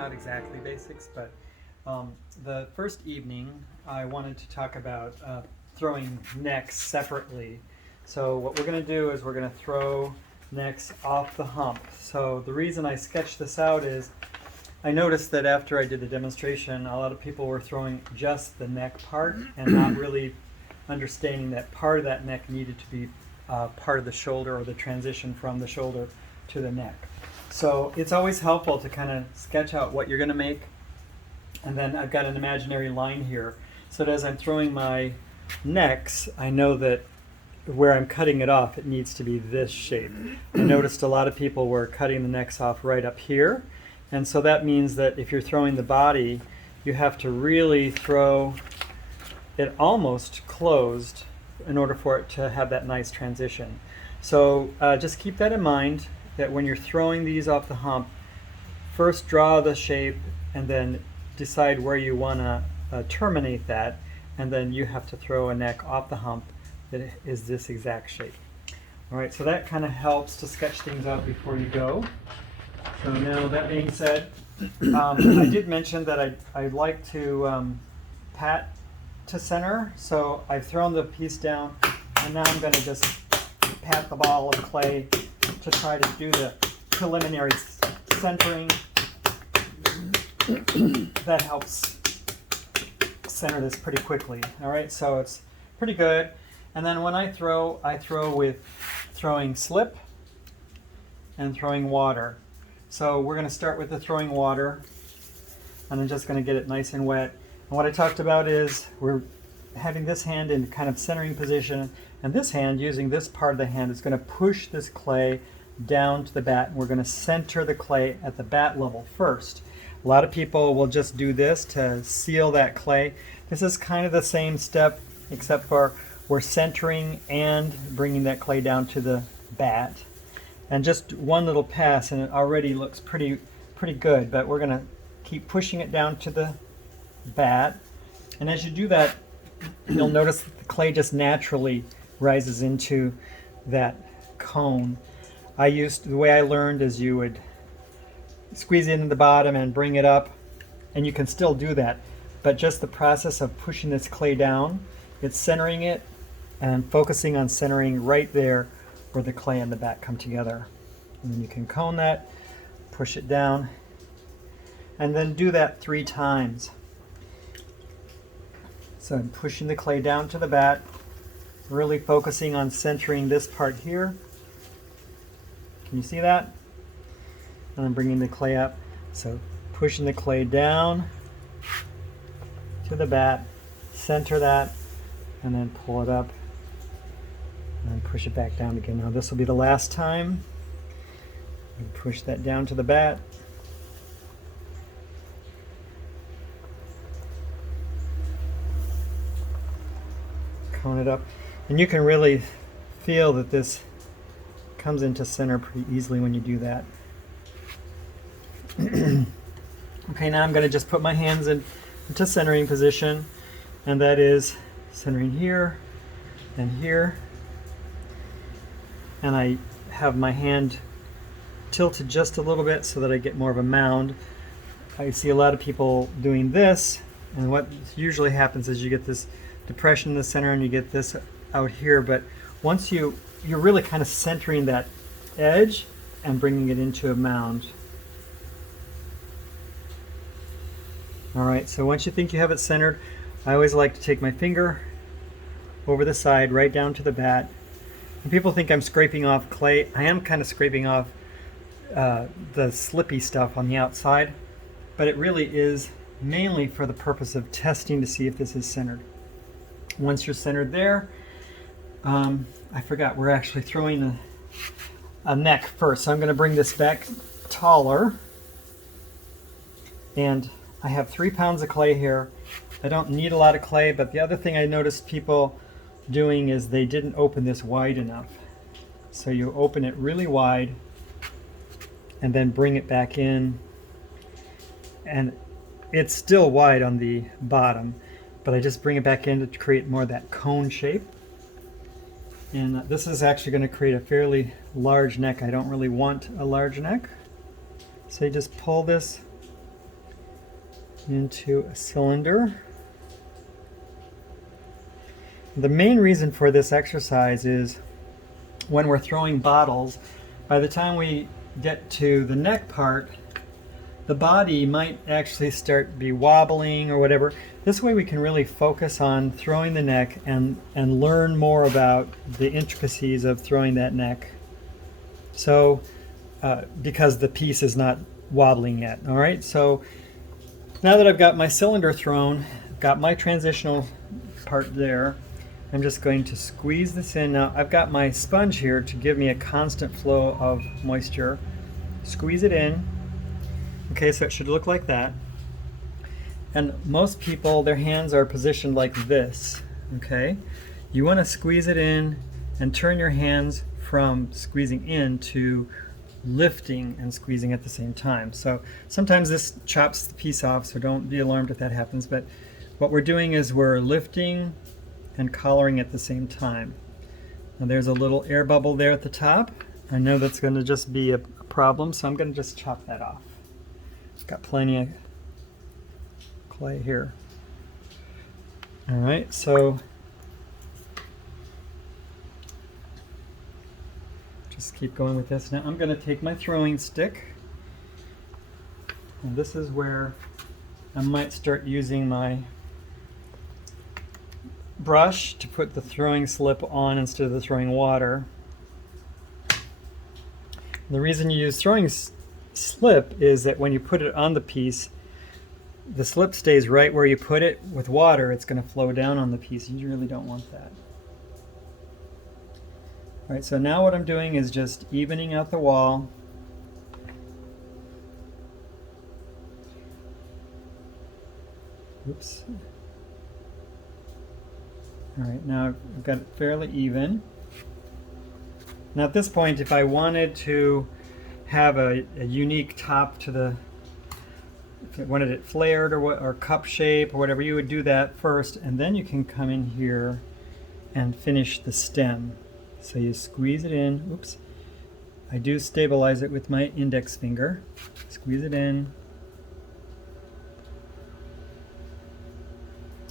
not exactly basics, but the first evening I wanted to talk about throwing necks separately. So what we're going to do is we're going to throw necks off the hump. So the reason I sketched this out is I noticed that after I did the demonstration, a lot of people were throwing just the neck part and not really understanding that part of that neck needed to be part of the shoulder, or the transition from the shoulder to the neck. So it's always helpful to kind of sketch out what you're going to make, and then I've got an imaginary line here so that as I'm throwing my necks, I know that where I'm cutting it off, it needs to be this shape. I noticed a lot of people were cutting the necks off right up here, and so that means that if you're throwing the body, you have to really throw it almost closed in order for it to have that nice transition. So just keep that in mind, that when you're throwing these off the hump, first draw the shape and then decide where you want to terminate that, and then you have to throw a neck off the hump that is this exact shape. All right, so that kind of helps to sketch things out before you go. So now, that being said, I did mention that I like to pat to center, so I've thrown the piece down, and now I'm going to just pat the ball of clay to try to do the preliminary centering. That helps center this pretty quickly. All right, so it's pretty good. And then when I throw with throwing slip and throwing water. So we're going to start with the throwing water, and I'm just going to get it nice and wet. And what I talked about is we're having this hand in kind of centering position, and this hand, using this part of the hand, is going to push this clay down to the bat, and we're going to center the clay at the bat level first. A lot of people will just do this to seal that clay. This is kind of the same step, except for we're centering and bringing that clay down to the bat. And just one little pass and it already looks pretty good, but we're going to keep pushing it down to the bat. And as you do that, you'll notice that the clay just naturally rises into that cone. The way I learned is you would squeeze it into the bottom and bring it up, and you can still do that, but just the process of pushing this clay down, it's centering it and focusing on centering right there where the clay and the bat come together. And then you can cone that, push it down, and then do that 3 times. So I'm pushing the clay down to the bat, really focusing on centering this part here. Can you see that? And I'm bringing the clay up. So pushing the clay down to the bat, center that, and then pull it up, and then push it back down again. Now this will be the last time. And push that down to the bat. Cone it up. And you can really feel that this comes into center pretty easily when you do that. Okay, now I'm going to just put my hands into centering position, and that is centering here and here. And I have my hand tilted just a little bit so that I get more of a mound. I see a lot of people doing this, and what usually happens is you get this depression in the center and you get this out here, but once you're really kind of centering that edge and bringing it into a mound. All right, so once you think you have it centered, I always like to take my finger over the side right down to the bat. And people think I'm scraping off clay. I am kind of scraping off the slippy stuff on the outside, but it really is mainly for the purpose of testing to see if this is centered. Once you're centered there, I forgot, we're actually throwing a neck first. So I'm going to bring this back taller, and I have 3 pounds of clay here. I don't need a lot of clay, but the other thing I noticed people doing is they didn't open this wide enough. So you open it really wide and then bring it back in, and it's still wide on the bottom, but I just bring it back in to create more of that cone shape. And this is actually going to create a fairly large neck. I don't really want a large neck. So you just pull this into a cylinder. The main reason for this exercise is when we're throwing bottles, by the time we get to the neck part, the body might actually start be wobbling or whatever. This way we can really focus on throwing the neck and learn more about the intricacies of throwing that neck. So, because the piece is not wobbling yet. All right, so now that I've got my cylinder thrown, I've got my transitional part there, I'm just going to squeeze this in. Now I've got my sponge here to give me a constant flow of moisture. Squeeze it in. Okay, so it should look like that. And most people, their hands are positioned like this. Okay, you want to squeeze it in and turn your hands from squeezing in to lifting and squeezing at the same time. So sometimes this chops the piece off, so don't be alarmed if that happens. But what we're doing is we're lifting and collaring at the same time. Now there's a little air bubble there at the top. I know that's going to just be a problem, so I'm going to just chop that off. Got plenty of clay here. All right, so just keep going with this. Now I'm going to take my throwing stick, and this is where I might start using my brush to put the throwing slip on instead of the throwing water. The reason you use throwing slip is that when you put it on the piece, the slip stays right where you put it. With water, it's going to flow down on the piece. You really don't want that. All right, so now what I'm doing is just evening out the wall. Oops. All right, now I've got it fairly even. Now at this point, if I wanted to have a unique top to the, if I wanted it flared or cup shape or whatever, you would do that first, and then you can come in here and finish the stem. So you squeeze it in. Oops. I do stabilize it with my index finger. Squeeze it in.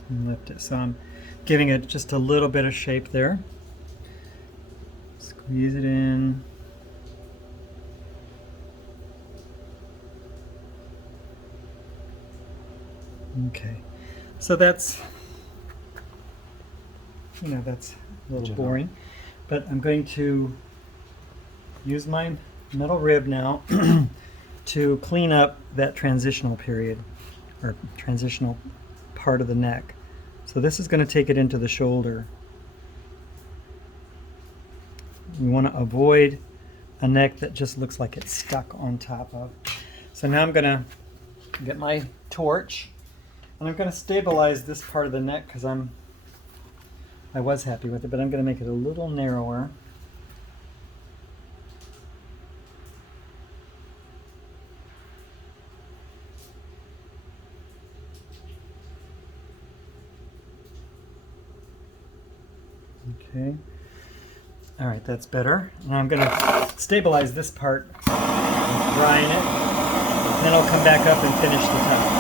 And lift it. So I'm giving it just a little bit of shape there. Squeeze it in. Okay, so that's, that's a little boring, but I'm going to use my metal rib now to clean up that transitional period, or transitional part of the neck. So this is going to take it into the shoulder. We want to avoid a neck that just looks like it's stuck on top of. So now I'm going to get my torch, and I'm going to stabilize this part of the neck because I was happy with it, but I'm going to make it a little narrower. Okay. All right, that's better. And I'm going to stabilize this part, drying it, then I'll come back up and finish the top.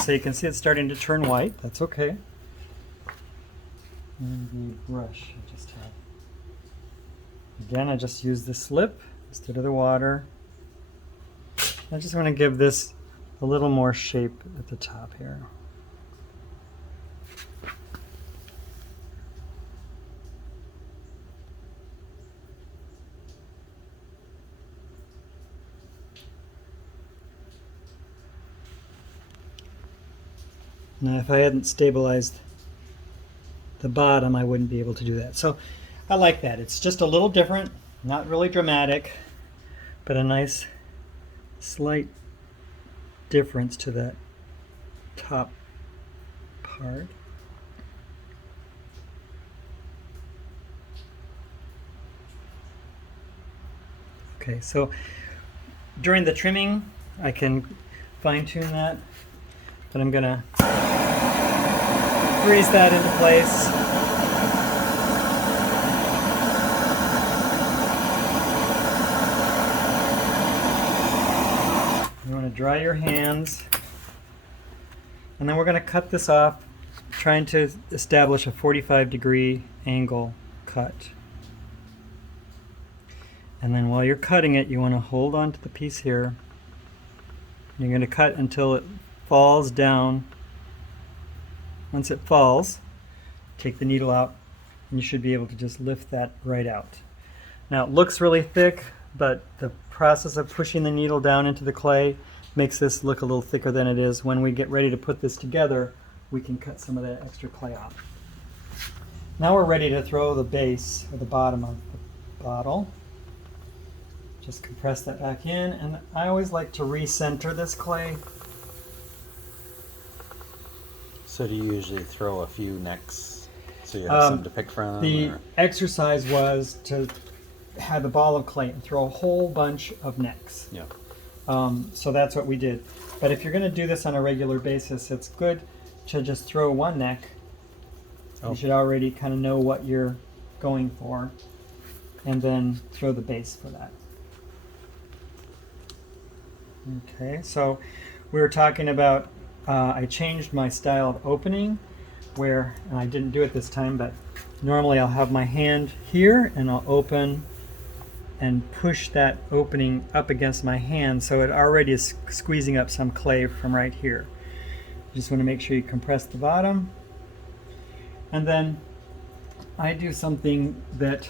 So you can see it's starting to turn white. That's okay. And the brush I just have. Again, I just use the slip instead of the water. I just want to give this a little more shape at the top here. Now if I hadn't stabilized the bottom, I wouldn't be able to do that. So I like that. It's just a little different, not really dramatic, but a nice slight difference to that top part. Okay, so during the trimming, I can fine-tune that, but I'm gonna grease that into place. dry your hands. And then we're going to cut this off, trying to establish a 45-degree angle cut. And then while you're cutting it, you want to hold on to the piece here. You're going to cut until it falls down. Once it falls, take the needle out, and you should be able to just lift that right out. Now it looks really thick, but the process of pushing the needle down into the clay makes this look a little thicker than it is. When we get ready to put this together, we can cut some of that extra clay off. Now we're ready to throw the base or the bottom of the bottle. Just compress that back in, and I always like to recenter this clay. So do you usually throw a few necks so you have some to pick from? The exercise was to have a ball of clay and throw a whole bunch of necks. Yeah. So that's what we did. But if you're going to do this on a regular basis, it's good to just throw one neck. You should already kind of know what you're going for, and then throw the base for that. Okay, so we were talking about I changed my style of opening where, and I didn't do it this time, but normally I'll have my hand here and I'll open and push that opening up against my hand, so it already is squeezing up some clay from right here. You just want to make sure you compress the bottom. And then I do something that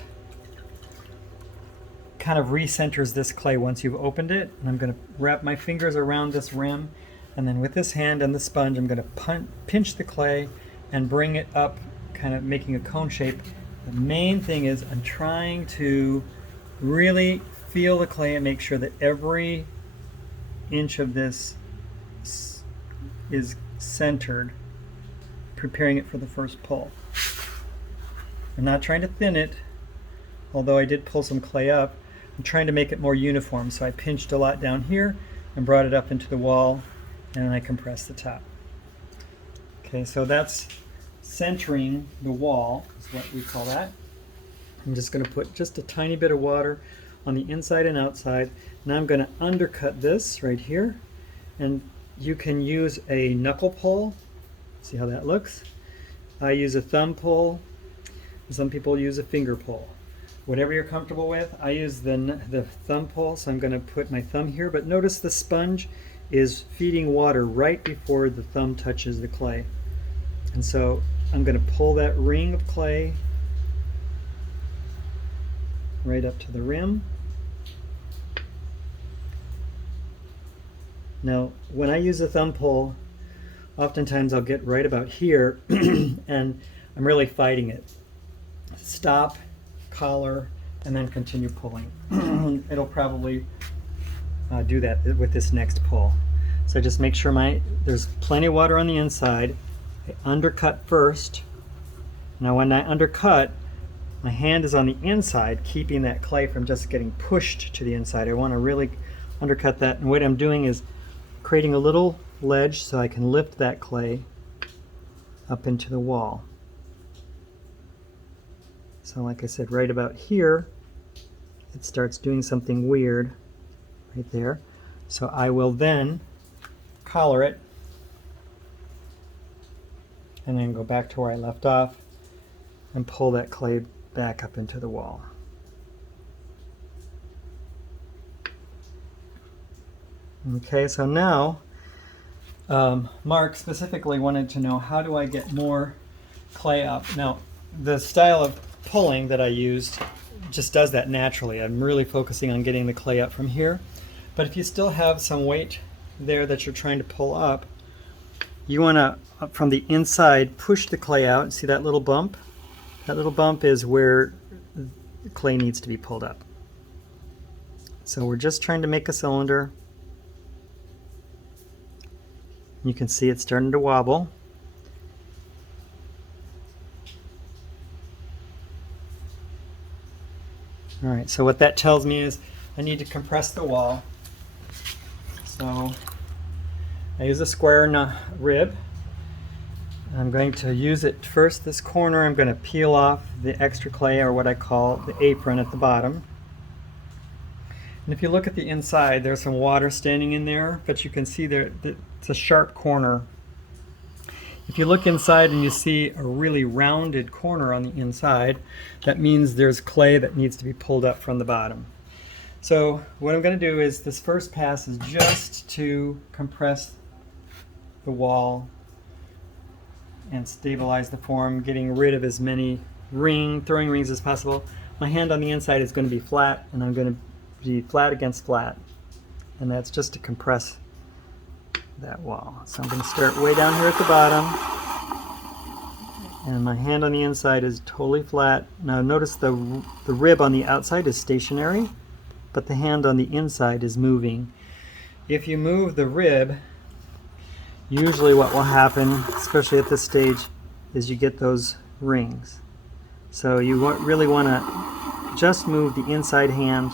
kind of recenters this clay once you've opened it. And I'm going to wrap my fingers around this rim, and then with this hand and the sponge I'm going to pinch the clay and bring it up, kind of making a cone shape. The main thing is I'm trying to really feel the clay and make sure that every inch of this is centered, preparing it for the first pull. I'm not trying to thin it, although I did pull some clay up. I'm trying to make it more uniform, so I pinched a lot down here and brought it up into the wall, and then I compressed the top. Okay, so that's centering the wall, is what we call that. I'm just going to put just a tiny bit of water on the inside and outside. Now I'm going to undercut this right here, and you can use a knuckle pull. See how that looks? I use a thumb pull. Some people use a finger pull. Whatever you're comfortable with. I use the thumb pull, so I'm going to put my thumb here, but notice the sponge is feeding water right before the thumb touches the clay. And so I'm going to pull that ring of clay right up to the rim. Now, when I use a thumb pull, oftentimes I'll get right about here and I'm really fighting it. Stop, collar, and then continue pulling. It'll probably do that with this next pull. So just make sure there's plenty of water on the inside. I undercut first. Now when I undercut, my hand is on the inside, keeping that clay from just getting pushed to the inside. I want to really undercut that, and what I'm doing is creating a little ledge so I can lift that clay up into the wall. So like I said, right about here, it starts doing something weird right there. So I will then collar it and then go back to where I left off and pull that clay back up into the wall. Okay, so now Mark specifically wanted to know, how do I get more clay up? Now, the style of pulling that I used just does that naturally. I'm really focusing on getting the clay up from here. But if you still have some weight there that you're trying to pull up, you want to, from the inside, push the clay out. See that little bump? That little bump is where the clay needs to be pulled up. So we're just trying to make a cylinder. You can see it's starting to wobble. All right, so what that tells me is I need to compress the wall. So I use a square rib. I'm going to use it first, this corner. I'm going to peel off the extra clay, or what I call the apron at the bottom. And if you look at the inside, there's some water standing in there, but you can see there that it's a sharp corner. If you look inside and you see a really rounded corner on the inside, that means there's clay that needs to be pulled up from the bottom. So what I'm going to do is this first pass is just to compress the wall and stabilize the form, getting rid of as many throwing rings as possible. My hand on the inside is going to be flat, and I'm going to be flat against flat, and that's just to compress that wall. So I'm going to start way down here at the bottom, and my hand on the inside is totally flat. Now notice the rib on the outside is stationary, but the hand on the inside is moving. If you move the rib, usually what will happen, especially at this stage, is you get those rings. So you really want to just move the inside hand,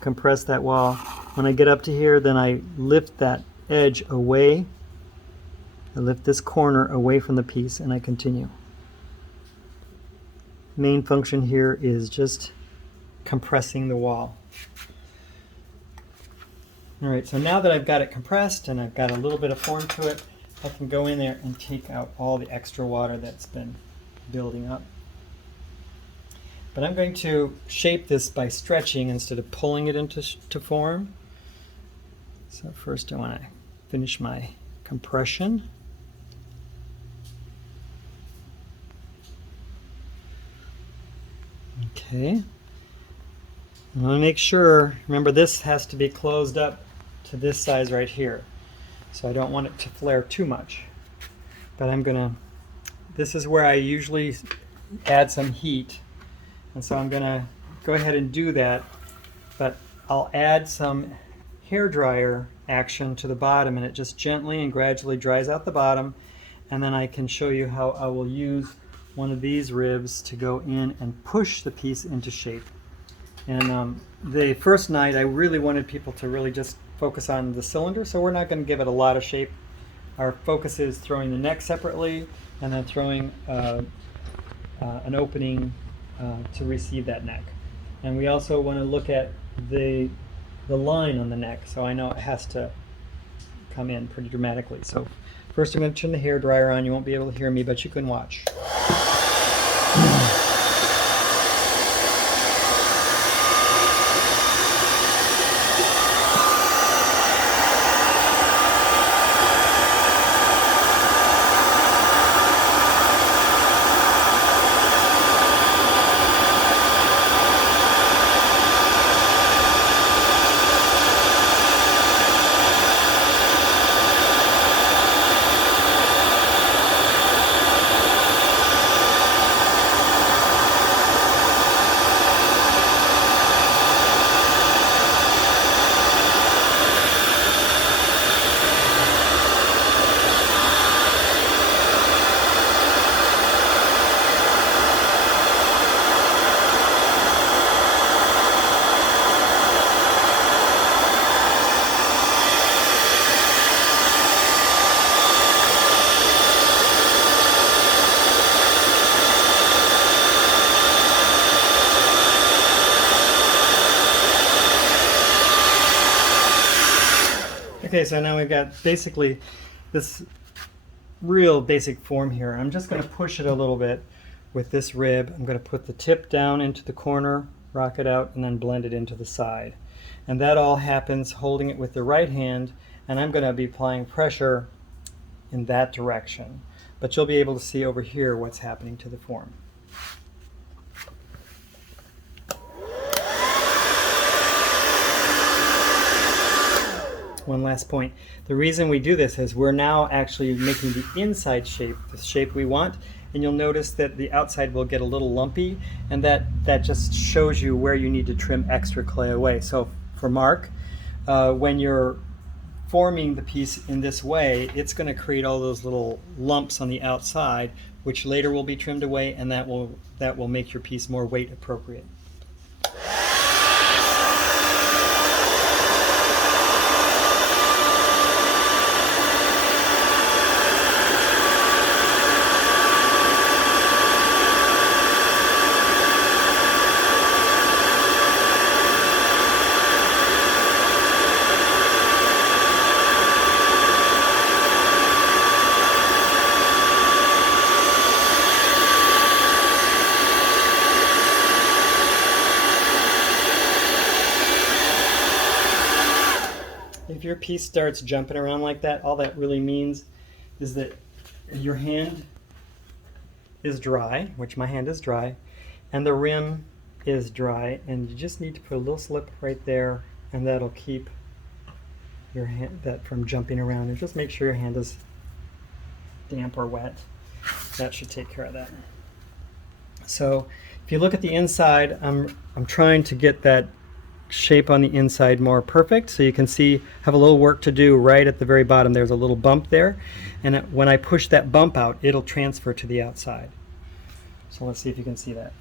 compress that wall. When I get up to here, then I lift that edge away. I lift this corner away from the piece, and I continue. Main function here is just compressing the wall. All right, so now that I've got it compressed and I've got a little bit of form to it, I can go in there and take out all the extra water that's been building up. But I'm going to shape this by stretching instead of pulling it into form. So first I want to finish my compression. Okay. I want to make sure, remember this has to be closed up to this size right here. So I don't want it to flare too much. But this is where I usually add some heat. And so I'm going to go ahead and do that, but I'll add some hair dryer action to the bottom, and it just gently and gradually dries out the bottom. And then I can show you how I will use one of these ribs to go in and push the piece into shape. And the first night I really wanted people to really just focus on the cylinder, so we're not going to give it a lot of shape. Our focus is throwing the neck separately and then throwing an opening to receive that neck. And we also want to look at the line on the neck, so I know it has to come in pretty dramatically. So first I'm going to turn the hair dryer on. You won't be able to hear me, but you can watch. Okay, so now we've got basically this real basic form here. I'm just going to push it a little bit with this rib. I'm going to put the tip down into the corner, rock it out, and then blend it into the side. And that all happens holding it with the right hand, and I'm going to be applying pressure in that direction. But you'll be able to see over here what's happening to the form. One last point. The reason we do this is we're now actually making the inside shape the shape we want, and you'll notice that the outside will get a little lumpy, and that just shows you where you need to trim extra clay away. So for Mark, when you're forming the piece in this way, it's going to create all those little lumps on the outside, which later will be trimmed away, and that will make your piece more weight appropriate. piece starts jumping around like that, all that really means is that your hand is dry, which my hand is dry, and the rim is dry, and you just need to put a little slip right there, and that'll keep your hand that from jumping around. And just make sure your hand is damp or wet. That should take care of that. So if you look at the inside, I'm trying to get that shape on the inside more perfect, so you can see have a little work to do right at the very bottom. There's a little bump there, and when I push that bump out, it'll transfer to the outside. So let's see if you can see that.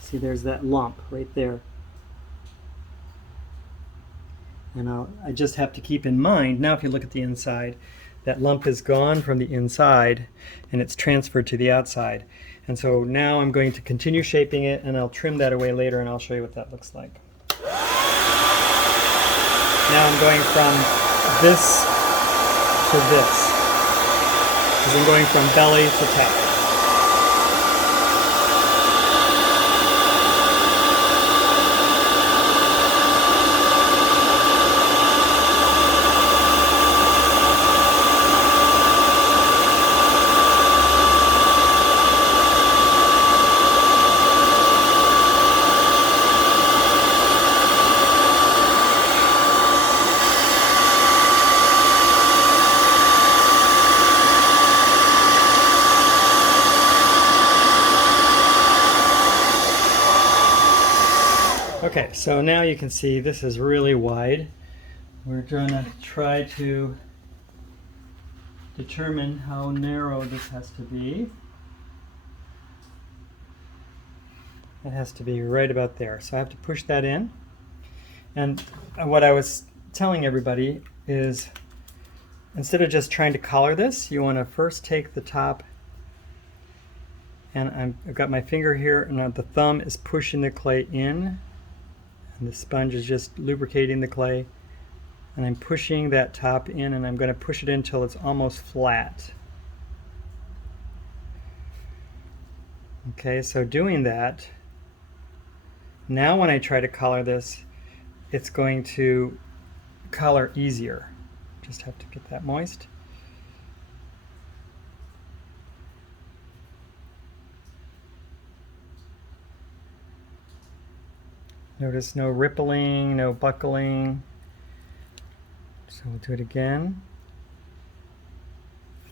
See, there's that lump right there, and I just have to keep in mind now, if you look at the inside, that lump is gone from the inside and it's transferred to the outside. And so now I'm going to continue shaping it, and I'll trim that away later, and I'll show you what that looks like. Now I'm going from this to this, because I'm going from belly to top. Okay, so now you can see this is really wide. We're going to try to determine how narrow this has to be. It has to be right about there. So I have to push that in. And what I was telling everybody is, instead of just trying to collar this, you want to first take the top, and I've got my finger here, and now the thumb is pushing the clay in, and the sponge is just lubricating the clay, and I'm pushing that top in, and I'm going to push it in until it's almost flat. Okay, so doing that, now when I try to collar this, it's going to collar easier. Just have to get that moist. Notice no rippling, no buckling. So we'll do it again.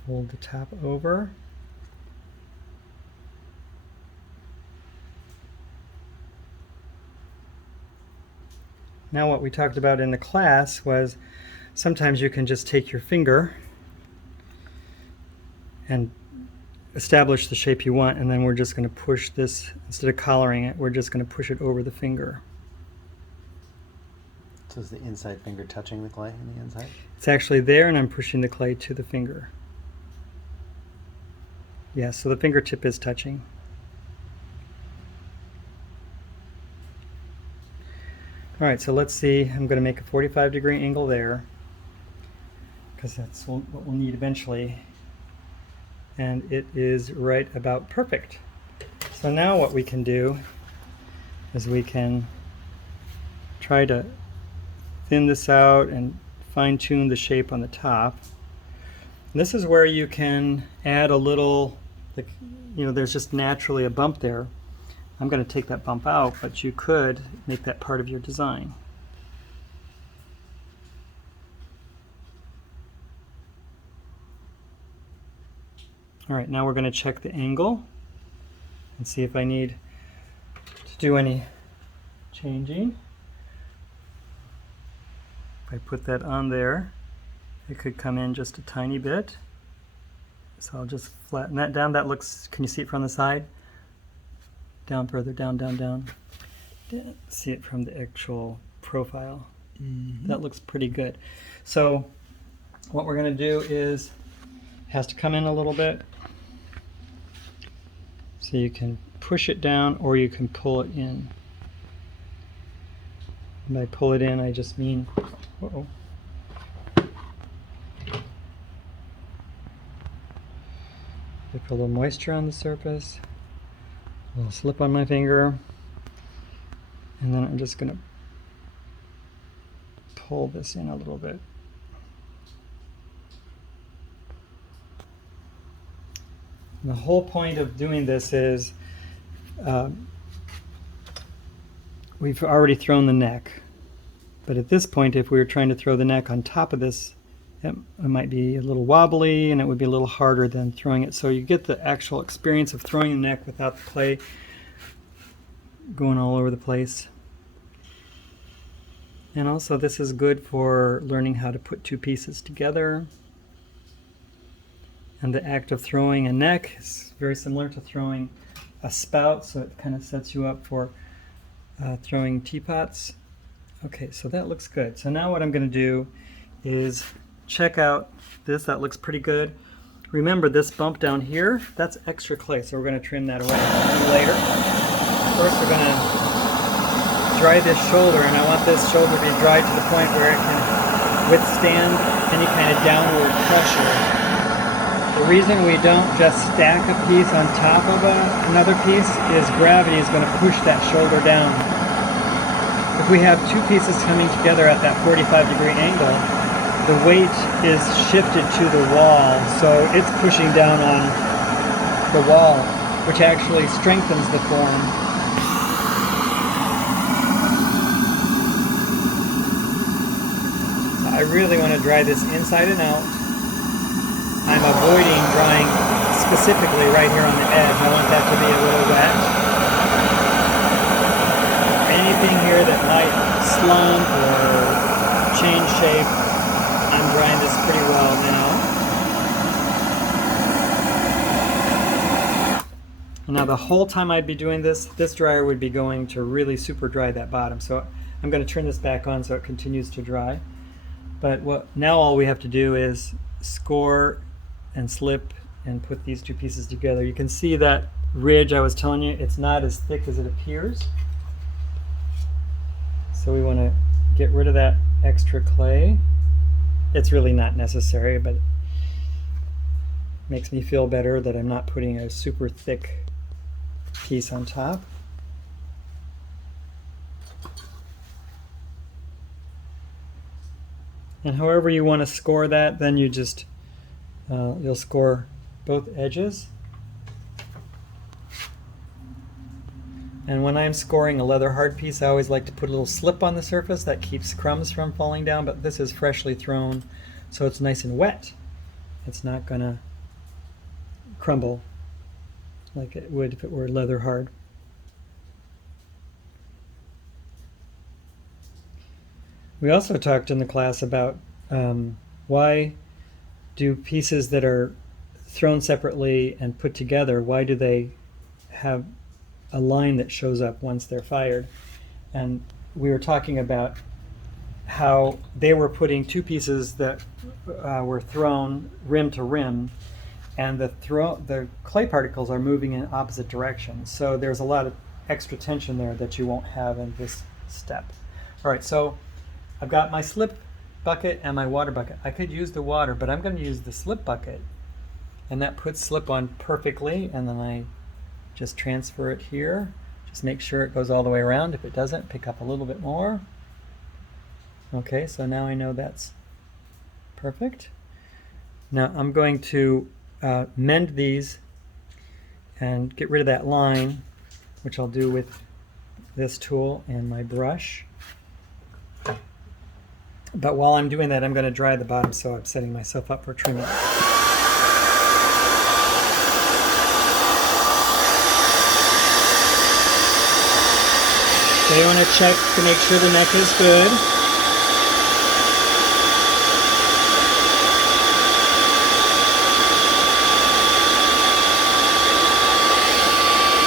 Fold the top over. Now what we talked about in the class was sometimes you can just take your finger and establish the shape you want, and then we're just going to push this, instead of collaring it, we're just going to push it over the finger. So is the inside finger touching the clay on the inside? It's actually there, and I'm pushing the clay to the finger. Yeah, so the fingertip is touching. All right, so let's see. I'm going to make a 45-degree angle there, because that's what we'll need eventually. And it is right about perfect. So now what we can do is we can try to thin this out and fine-tune the shape on the top. And this is where you can add a little, like, you know, there's just naturally a bump there. I'm going to take that bump out, but you could make that part of your design. All right, now we're going to check the angle and see if I need to do any changing. If I put that on there, it could come in just a tiny bit. So I'll just flatten that down. That looks, can you see it from the side? Down further, down, down, down. See it from the actual profile. Mm-hmm. That looks pretty good. So what we're going to do is, it has to come in a little bit. So you can push it down or you can pull it in. And by pull it in, I just mean, uh-oh. I put a little moisture on the surface, a little slip on my finger, And then I'm just going to pull this in a little bit. And the whole point of doing this is we've already thrown the neck. But at this point, if we were trying to throw the neck on top of this, it might be a little wobbly and it would be a little harder than throwing it. So you get the actual experience of throwing the neck without the clay going all over the place. And also this is good for learning how to put two pieces together. And the act of throwing a neck is very similar to throwing a spout, so it kind of sets you up for throwing teapots. Okay, so that looks good. So now what I'm going to do is check out this. That looks pretty good. Remember this bump down here, that's extra clay, so we're going to trim that away later. First we're going to dry this shoulder, and I want this shoulder to be dry to the point where it can withstand any kind of downward pressure. The reason we don't just stack a piece on top of another piece is gravity is going to push that shoulder down. If we have two pieces coming together at that 45-degree angle, the weight is shifted to the wall, so it's pushing down on the wall, which actually strengthens the form. So I really want to dry this inside and out. I'm avoiding drying specifically right here on the edge. I want that to be a little wet. Anything here that might slump or change shape, I'm drying this pretty well now. Now the whole time I'd be doing this dryer would be going to really super dry that bottom. So I'm going to turn this back on so it continues to dry. But now all we have to do is score and slip and put these two pieces together. You can see that ridge I was telling you, it's not as thick as it appears. So we want to get rid of that extra clay. It's really not necessary, but it makes me feel better that I'm not putting a super thick piece on top. And however you want to score that, then you just you'll score both edges. And when I'm scoring a leather hard piece, I always like to put a little slip on the surface that keeps crumbs from falling down, but this is freshly thrown, so it's nice and wet. It's not gonna crumble like it would if it were leather hard. We also talked in the class about why do pieces that are thrown separately and put together, why do they have a line that shows up once they're fired? And we were talking about how they were putting two pieces that were thrown rim to rim, and the clay particles are moving in opposite directions. So there's a lot of extra tension there that you won't have in this step. All right, so I've got my slip bucket and my water bucket. I could use the water, but I'm going to use the slip bucket, and that puts slip on perfectly, and then I just transfer it here. Just make sure it goes all the way around. If it doesn't, pick up a little bit more. Okay, so now I know that's perfect. Now I'm going to mend these and get rid of that line, which I'll do with this tool and my brush. But while I'm doing that, I'm going to dry the bottom, so I'm setting myself up for trimming. So you want to check to make sure the neck is good.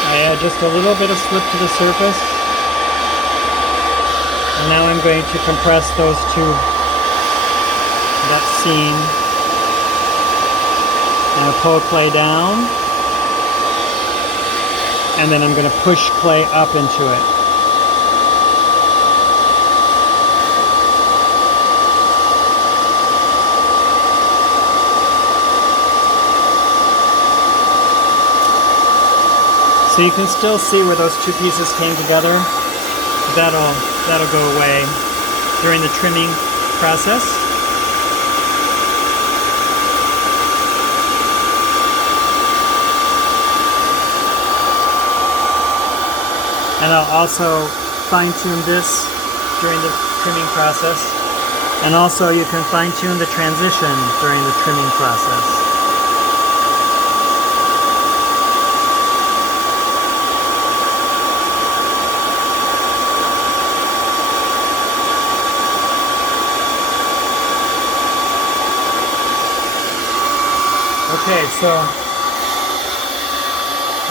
I add just a little bit of slip to the surface. And now I'm going to compress that seam. And I'll pull clay down. And then I'm going to push clay up into it. So you can still see where those two pieces came together. that'll go away during the trimming process. And I'll also fine-tune this during the trimming process. And also you can fine-tune the transition during the trimming process. Okay, so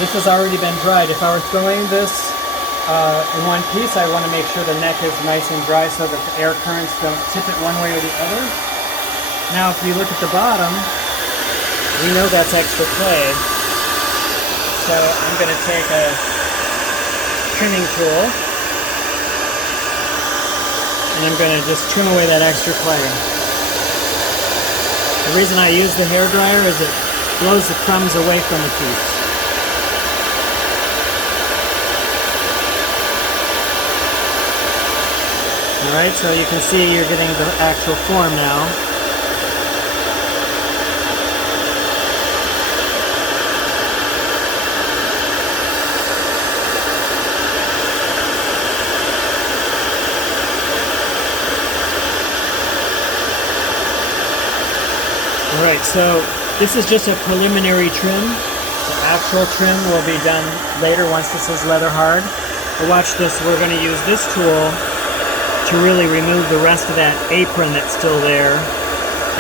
this has already been dried. If I were throwing this in one piece, I want to make sure the neck is nice and dry so that the air currents don't tip it one way or the other. Now if you look at the bottom, we know that's extra clay. So I'm going to take a trimming tool and I'm going to just trim away that extra clay. The reason I use the hairdryer is it blows the crumbs away from the piece. Alright, so you can see you're getting the actual form now. Alright, so this is just a preliminary trim. The actual trim will be done later once this is leather hard. But watch this, we're going to use this tool to really remove the rest of that apron that's still there.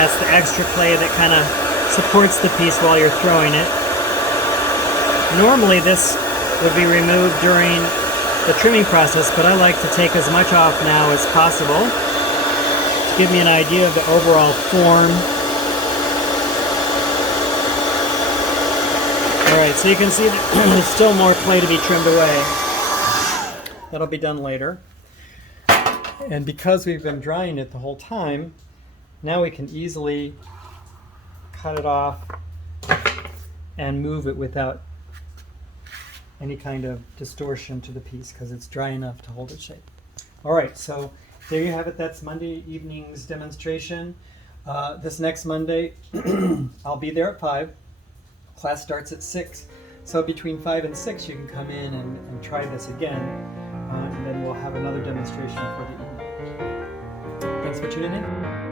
That's the extra clay that kind of supports the piece while you're throwing it. Normally this would be removed during the trimming process, but I like to take as much off now as possible to give me an idea of the overall form. Alright, so you can see that there's still more clay to be trimmed away. That'll be done later. And because we've been drying it the whole time, now we can easily cut it off and move it without any kind of distortion to the piece because it's dry enough to hold its shape. Alright, so there you have it. That's Monday evening's demonstration. This next Monday, I'll be there at 5. Class starts at 6. So between 5 and 6 you can come in and try this again. And then we'll have another demonstration for the evening. Thanks for tuning in.